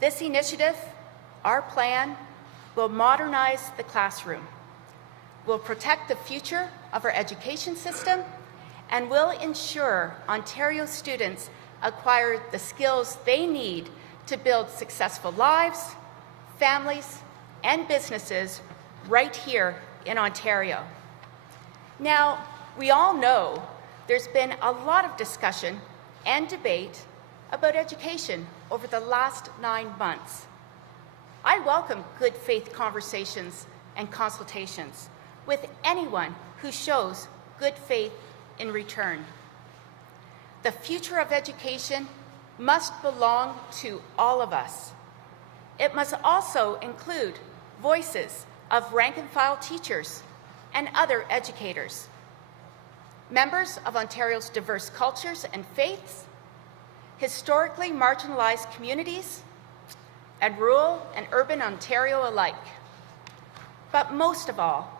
This initiative, our plan, will modernize the classroom, will protect the future of our education system, and will ensure Ontario students acquire the skills they need to build successful lives, families, and businesses right here in Ontario. Now, we all know there's been a lot of discussion and debate about education over the last 9 months. I welcome good faith conversations and consultations with anyone who shows good faith in return. The future of education must belong to all of us. It must also include voices of rank-and-file teachers and other educators, members of Ontario's diverse cultures and faiths, historically marginalized communities, and rural and urban Ontario alike. But most of all,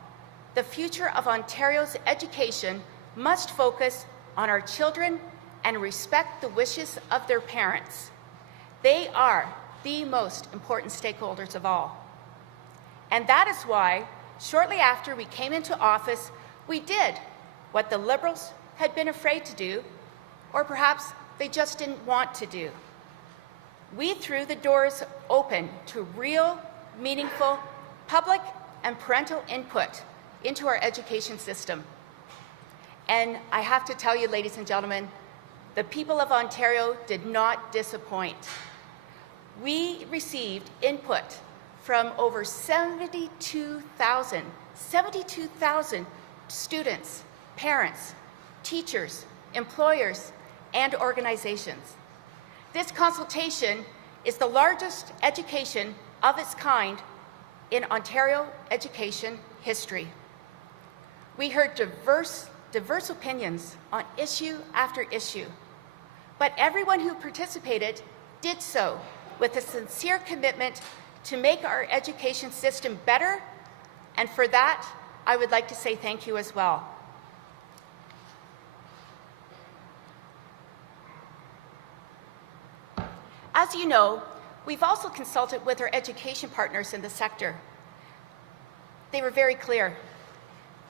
the future of Ontario's education must focus on our children and respect the wishes of their parents. They are the most important stakeholders of all. And that is why, shortly after we came into office, we did what the Liberals had been afraid to do, or perhaps they just didn't want to do. We threw the doors open to real, meaningful, public and parental input into our education system. And I have to tell you, ladies and gentlemen, the people of Ontario did not disappoint. We received input from over 72,000 students, parents, teachers, employers, and organizations. This consultation is the largest education of its kind in Ontario education history. We heard diverse opinions on issue after issue, but everyone who participated did so with a sincere commitment to make our education system better, and for that, I would like to say thank you as well. As you know, we've also consulted with our education partners in the sector. They were very clear.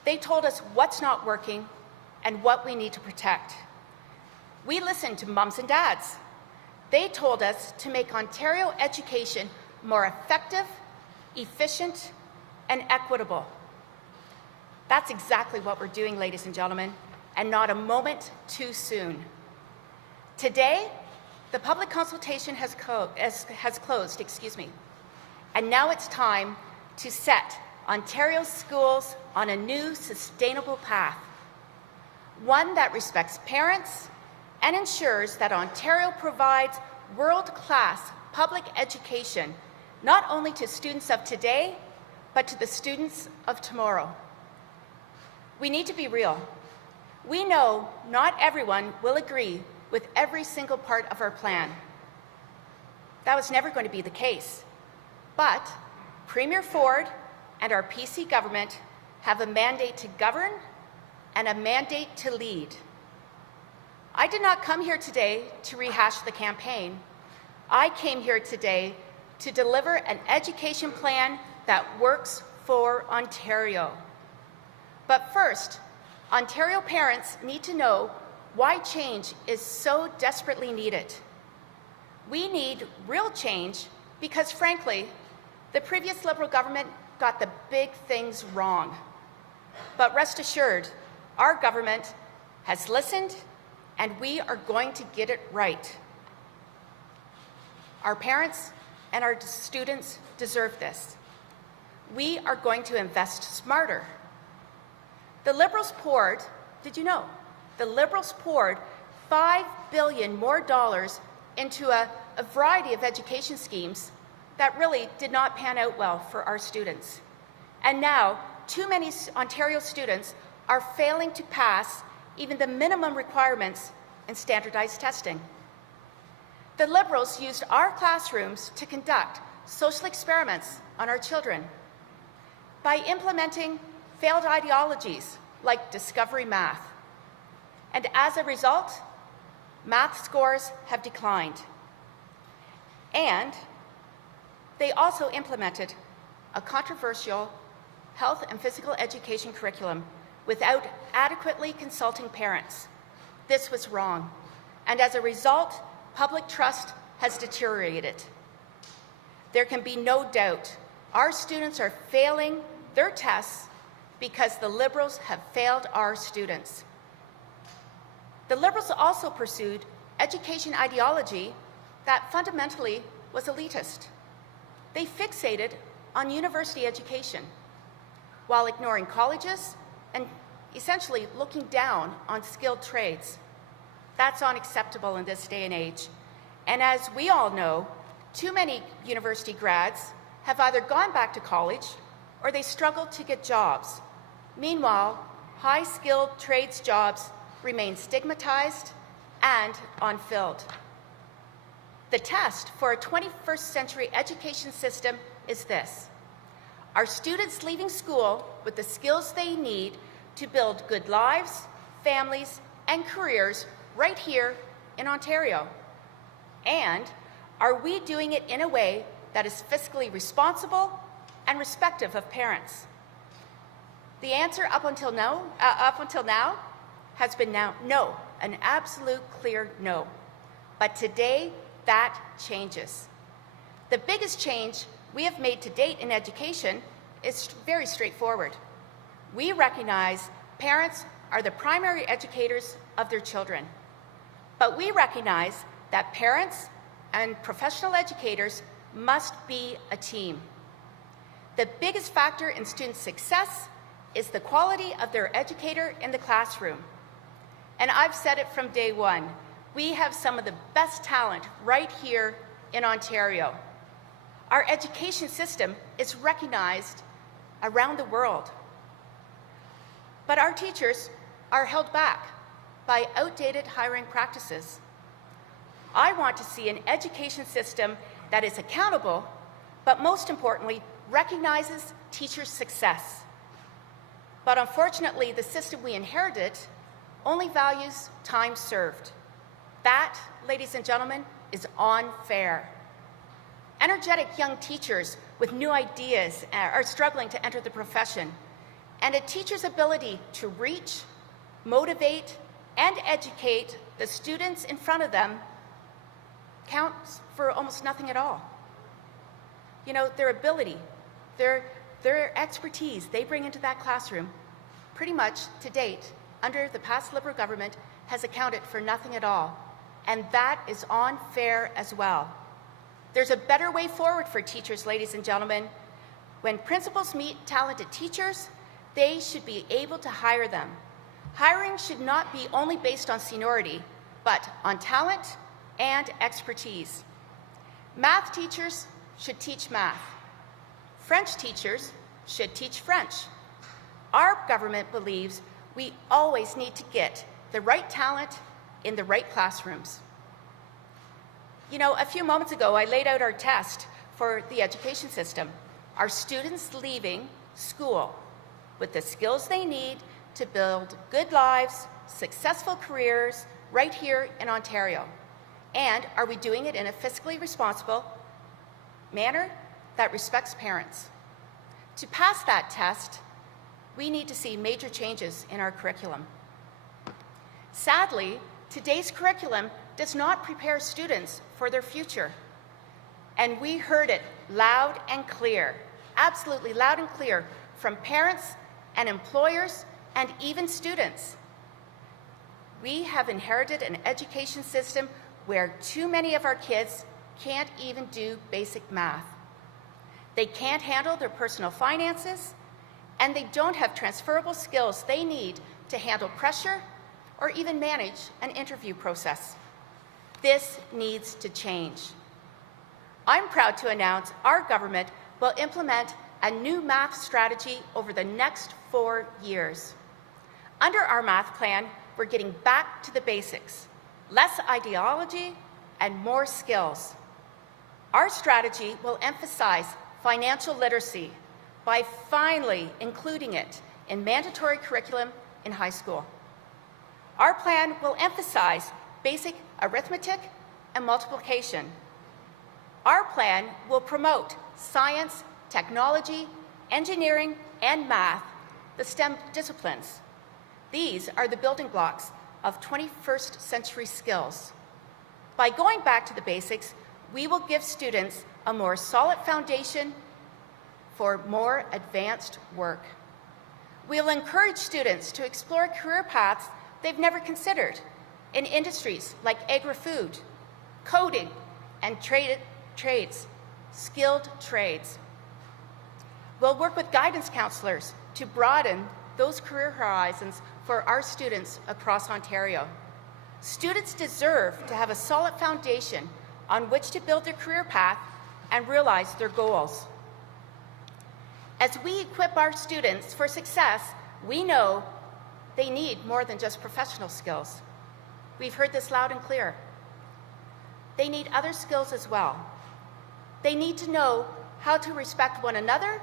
They told us what's not working and what we need to protect. We listened to mums and dads. They told us to make Ontario education more effective, efficient, and equitable. That's exactly what we're doing, ladies and gentlemen, and not a moment too soon. Today, the public consultation has closed, and now it's time to set Ontario's schools on a new sustainable path, one that respects parents and ensures that Ontario provides world-class public education, not only to students of today, but to the students of tomorrow. We need to be real. We know not everyone will agree with every single part of our plan. That was never going to be the case. But Premier Ford and our PC government have a mandate to govern and a mandate to lead. I did not come here today to rehash the campaign. I came here today to deliver an education plan that works for Ontario. But first, Ontario parents need to know why change is so desperately needed. We need real change because, frankly, the previous Liberal government got the big things wrong. But rest assured, our government has listened, and we are going to get it right. Our parents and our students deserve this. We are going to invest smarter. The Liberals poured, did you know, the Liberals poured $5 billion more into a variety of education schemes that really did not pan out well for our students. And now, too many Ontario students are failing to pass even the minimum requirements in standardized testing. The Liberals used our classrooms to conduct social experiments on our children by implementing failed ideologies like discovery math. And as a result, math scores have declined. And They also implemented a controversial health and physical education curriculum without adequately consulting parents. This was wrong, and as a result, public trust has deteriorated. There can be no doubt our students are failing their tests because the Liberals have failed our students. The Liberals also pursued education ideology that fundamentally was elitist. They fixated on university education while ignoring colleges and essentially looking down on skilled trades. That's unacceptable in this day and age. And as we all know, too many university grads have either gone back to college or they struggle to get jobs. Meanwhile, high-skilled trades jobs remain stigmatized and unfilled. The test for a 21st century education system is this: are students leaving school with the skills they need to build good lives, families, and careers right here in Ontario? And are we doing it in a way that is fiscally responsible and respectful of parents? The answer up until now has been no, an absolute clear no. But today, that changes. The biggest change we have made to date in education is very straightforward. We recognize parents are the primary educators of their children, but we recognize that parents and professional educators must be a team. The biggest factor in student success is the quality of their educator in the classroom. And I've said it from day one, we have some of the best talent right here in Ontario. Our education system is recognized around the world. But our teachers are held back by outdated hiring practices. I want to see an education system that is accountable, but most importantly, recognizes teachers' success. But unfortunately, the system we inherited only values time served. That, ladies and gentlemen, is unfair. Energetic young teachers with new ideas are struggling to enter the profession, and a teacher's ability to reach, motivate, and educate the students in front of them counts for almost nothing at all. You know, their ability, their expertise they bring into that classroom, pretty much to date, under the past Liberal government, has accounted for nothing at all. And that is unfair as well. There's a better way forward for teachers, ladies and gentlemen. When principals meet talented teachers, they should be able to hire them. Hiring should not be only based on seniority, but on talent and expertise. Math teachers should teach math. French teachers should teach French. Our government believes we always need to get the right talent in the right classrooms. You know, a few moments ago, I laid out our test for the education system. Are students leaving school with the skills they need to build good lives, successful careers right here in Ontario? And are we doing it in a fiscally responsible manner that respects parents? To pass that test, we need to see major changes in our curriculum. Sadly, today's curriculum does not prepare students for their future. And we heard it loud and clear, absolutely loud and clear, from parents and employers and even students. We have inherited an education system where too many of our kids can't even do basic math. They can't handle their personal finances, and they don't have transferable skills they need to handle pressure or even manage an interview process. This needs to change. I'm proud to announce our government will implement a new math strategy over the next 4 years. Under our math plan, we're getting back to the basics, less ideology and more skills. Our strategy will emphasize financial literacy by finally including it in mandatory curriculum in high school. Our plan will emphasize basic arithmetic and multiplication. Our plan will promote science, technology, engineering, and math, the STEM disciplines. These are the building blocks of 21st century skills. By going back to the basics, we will give students a more solid foundation for more advanced work. We'll encourage students to explore career paths they've never considered in industries like agri-food, coding, and trades, skilled trades. We'll work with guidance counselors to broaden those career horizons for our students across Ontario. Students deserve to have a solid foundation on which to build their career path and realize their goals. As we equip our students for success, we know they need more than just professional skills. We've heard this loud and clear. They need other skills as well. They need to know how to respect one another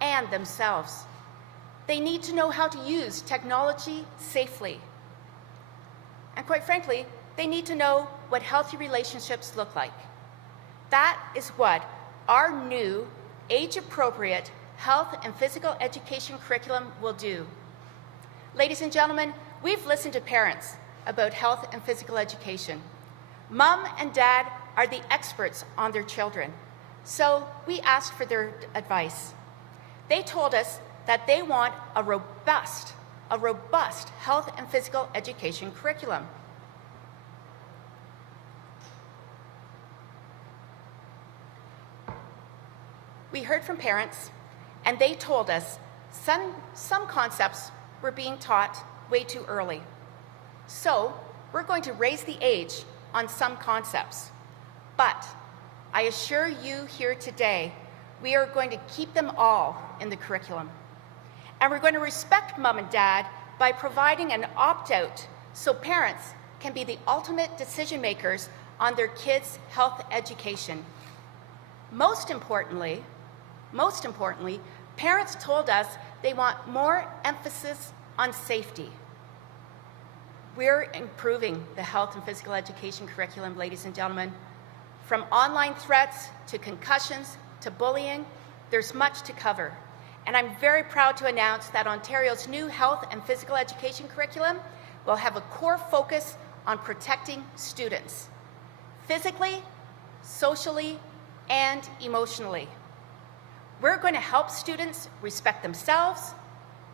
and themselves. They need to know how to use technology safely. And quite frankly, they need to know what healthy relationships look like. That is what our new, age-appropriate health and physical education curriculum will do. Ladies and gentlemen, we've listened to parents about health and physical education. Mom and dad are the experts on their children, so we asked for their advice. They told us that they want a robust health and physical education curriculum. We heard from parents, and they told us some concepts were being taught way too early. So we're going to raise the age on some concepts. But I assure you here today, we are going to keep them all in the curriculum. And we're going to respect mom and dad by providing an opt-out so parents can be the ultimate decision makers on their kids' health education. Most importantly, parents told us they want more emphasis on safety. We're improving the health and physical education curriculum, ladies and gentlemen. From online threats to concussions to bullying, there's much to cover. And I'm very proud to announce that Ontario's new health and physical education curriculum will have a core focus on protecting students, physically, socially, and emotionally. We're going to help students respect themselves,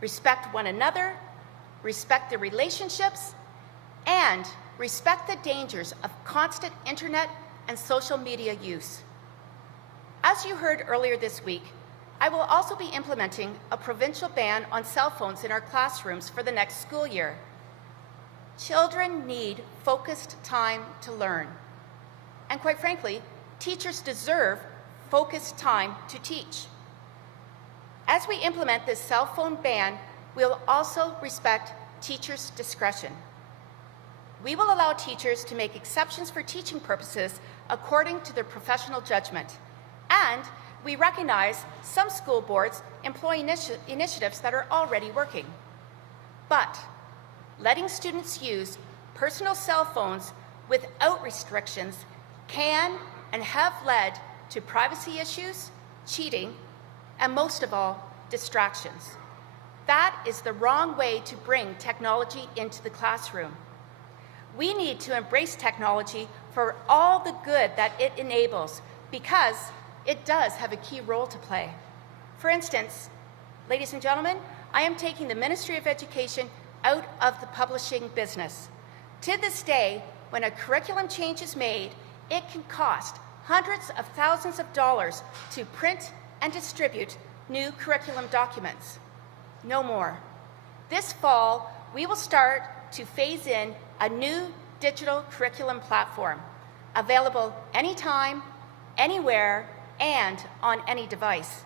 respect one another, respect their relationships, and respect the dangers of constant internet and social media use. As you heard earlier this week, I will also be implementing a provincial ban on cell phones in our classrooms for the next school year. Children need focused time to learn. And quite frankly, teachers deserve focused time to teach. As we implement this cell phone ban, we'll also respect teachers' discretion. We will allow teachers to make exceptions for teaching purposes according to their professional judgment. And we recognize some school boards employ initiatives that are already working. But letting students use personal cell phones without restrictions can and have led to privacy issues, cheating, and most of all, distractions. That is the wrong way to bring technology into the classroom. We need to embrace technology for all the good that it enables, because it does have a key role to play. For instance, ladies and gentlemen, I am taking the Ministry of Education out of the publishing business. To this day, when a curriculum change is made, it can cost hundreds of thousands of dollars to print and distribute new curriculum documents. No more. This fall, we will start to phase in a new digital curriculum platform, available anytime, anywhere, and on any device.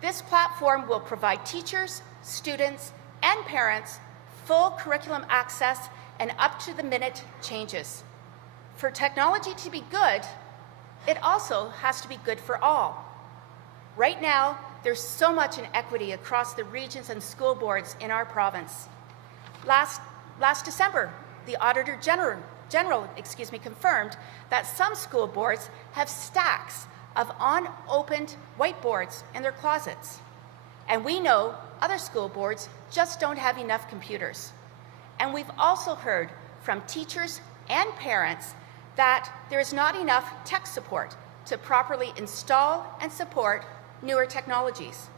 This platform will provide teachers, students, and parents full curriculum access and up-to-the-minute changes. For technology to be good, it also has to be good for all. Right now, there's so much inequity across the regions and school boards in our province. Last December, the Auditor confirmed that some school boards have stacks of unopened whiteboards in their closets. And we know other school boards just don't have enough computers. And we've also heard from teachers and parents that there is not enough tech support to properly install and support newer technologies.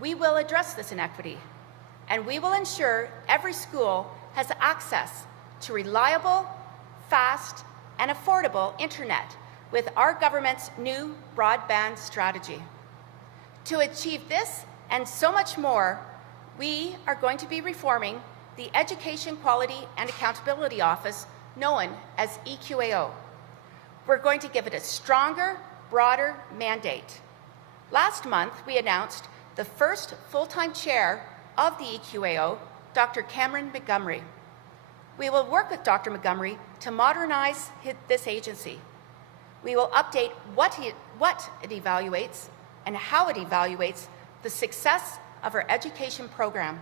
We will address this inequity, and we will ensure every school has access to reliable, fast, and affordable internet with our government's new broadband strategy. To achieve this and so much more, we are going to be reforming the Education Quality and Accountability Office, known as EQAO. We're going to give it a stronger, broader mandate. Last month, we announced the first full-time chair of the EQAO, Dr. Cameron Montgomery. We will work with Dr. Montgomery to modernize this agency. We will update what it evaluates and how it evaluates the success of our education program.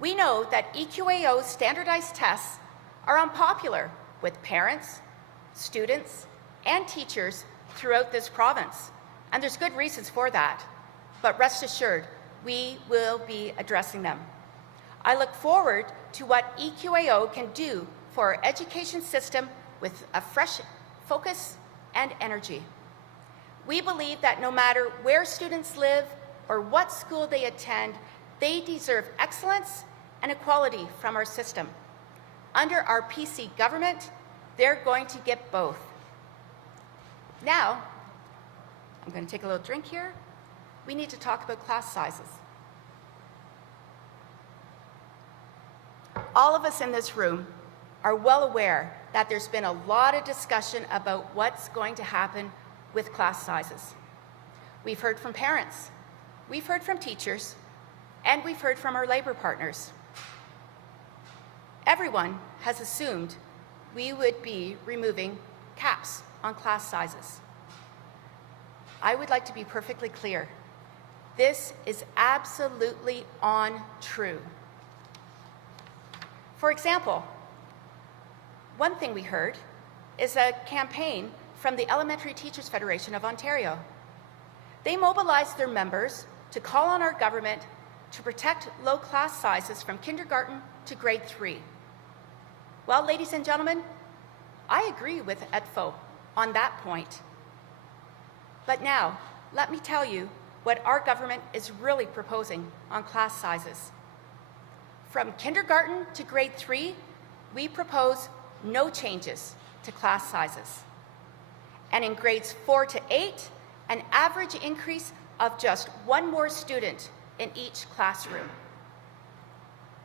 We know that EQAO's standardized tests are unpopular with parents, students, and teachers throughout this province, and there's good reasons for that. But rest assured, we will be addressing them. I look forward to what EQAO can do for our education system with a fresh focus and energy. We believe that no matter where students live or what school they attend, they deserve excellence and equality from our system. Under our PC government, they're going to get both. Now, I'm going to take a little drink here. We need to talk about class sizes. All of us in this room are well aware that there's been a lot of discussion about what's going to happen with class sizes. We've heard from parents, we've heard from teachers, and we've heard from our labor partners. Everyone has assumed we would be removing caps on class sizes. I would like to be perfectly clear. This is absolutely untrue. For example, one thing we heard is a campaign from the Elementary Teachers Federation of Ontario. They mobilized their members to call on our government to protect low class sizes from kindergarten to grade 3. Well, ladies and gentlemen, I agree with ETFO on that point. But now, let me tell you what our government is really proposing on class sizes. From kindergarten to grade 3, we propose no changes to class sizes. And in grades 4 to 8, an average increase of just one more student in each classroom.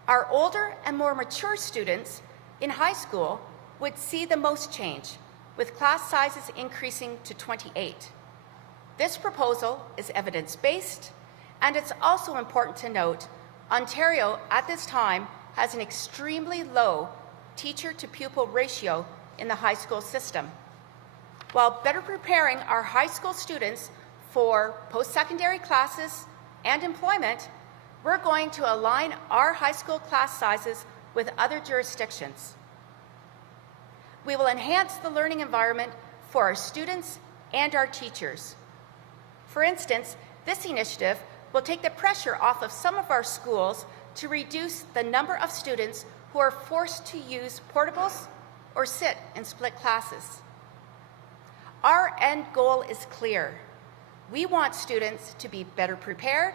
Our older and more mature students in high school would see the most change, with class sizes increasing to 28. This proposal is evidence-based, and it's also important to note Ontario at this time has an extremely low teacher-to-pupil ratio in the high school system. While better preparing our high school students for post-secondary classes and employment, we're going to align our high school class sizes with other jurisdictions. We will enhance the learning environment for our students and our teachers. For instance, this initiative will take the pressure off of some of our schools to reduce the number of students who are forced to use portables or sit in split classes. Our end goal is clear. We want students to be better prepared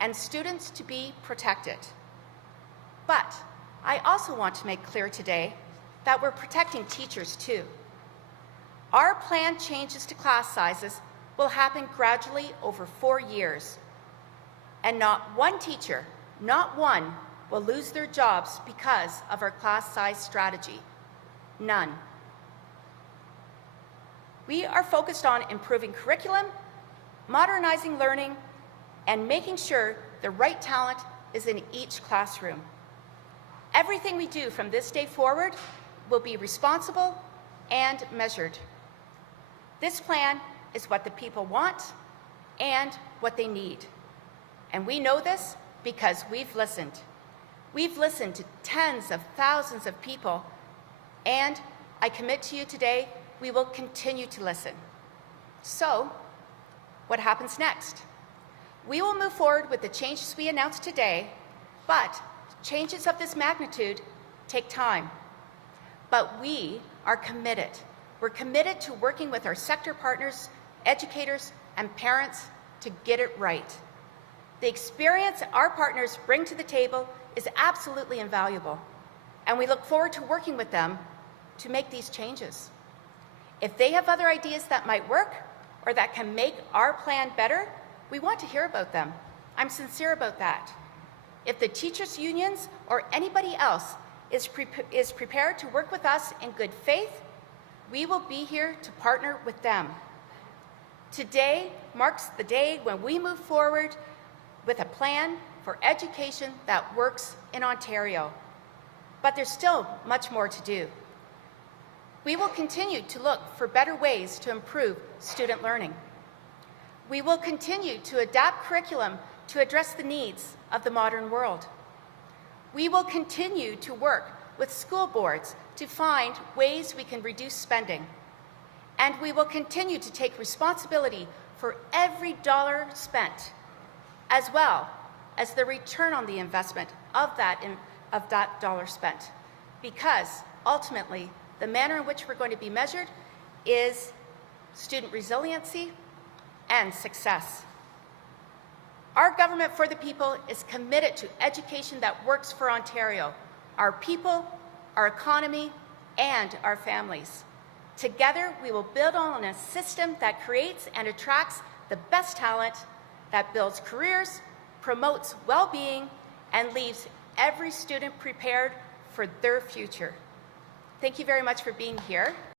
and students to be protected. But I also want to make clear today that we're protecting teachers too. Our planned changes to class sizes will happen gradually over 4 years. And not one teacher, not one, will lose their jobs because of our class size strategy. None. We are focused on improving curriculum, modernizing learning, and making sure the right talent is in each classroom. Everything we do from this day forward will be responsible and measured. This plan is what the people want and what they need. And we know this because we've listened. We've listened to tens of thousands of people And I commit to you today, we will continue to listen. So, what happens next? We will move forward with the changes we announced today, but changes of this magnitude take time. But we are committed. We're committed to working with our sector partners, educators, and parents to get it right. The experience our partners bring to the table is absolutely invaluable, and we look forward to working with them to make these changes. If they have other ideas that might work or that can make our plan better, we want to hear about them. I'm sincere about that. If the teachers' unions or anybody else is prepared to work with us in good faith, we will be here to partner with them. Today marks the day when we move forward with a plan for education that works in Ontario. But there's still much more to do. We will continue to look for better ways to improve student learning. We will continue to adapt curriculum to address the needs of the modern world. We will continue to work with school boards to find ways we can reduce spending. And we will continue to take responsibility for every dollar spent, as well as the return on the investment of that dollar spent. Because ultimately, the manner in which we're going to be measured is student resiliency and success. Our government for the people is committed to education that works for Ontario, our people, our economy, and our families. Together, we will build on a system that creates and attracts the best talent, that builds careers, promotes well-being, and leaves every student prepared for their future. Thank you very much for being here.